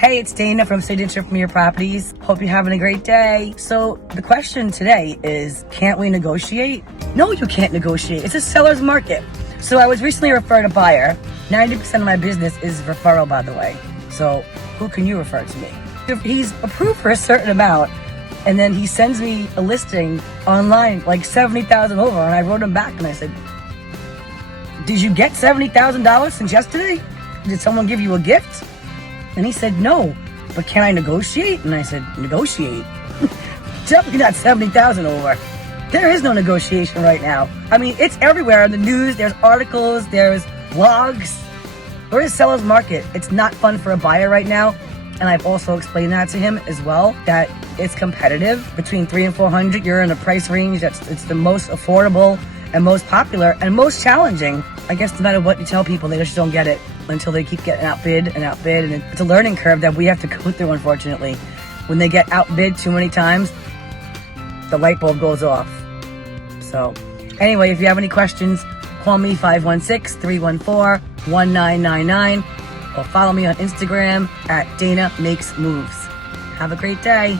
Hey, it's Dana from Signature Premier Properties. Hope you're having a great day. So the question today is, can't we negotiate? No, you can't negotiate. It's a seller's market. So I was recently referred a buyer. 90% of my business is referral, by the way. So who can you refer to me? If he's approved for a certain amount, and then he sends me a listing online, like 70,000 over, and I wrote him back and I said, did you get $70,000 since yesterday? Did someone give you a gift? And he said, no, but can I negotiate? And I said, negotiate? Definitely not 70,000 over. There is no negotiation right now. I mean, it's everywhere in the news. There's articles, there's blogs. We're a seller's market. It's not fun for a buyer right now. And I've also explained that to him as well, that it's competitive. Between 300 and 400, you're in a price range it's the most affordable and most popular and most challenging. I guess no matter what you tell people, they just don't get it until they keep getting outbid. And it's a learning curve that we have to go through, unfortunately. When they get outbid too many times, the light bulb goes off. So anyway, if you have any questions, call me 516-314-1999 or follow me on Instagram at danamakesmoves. Have a great day.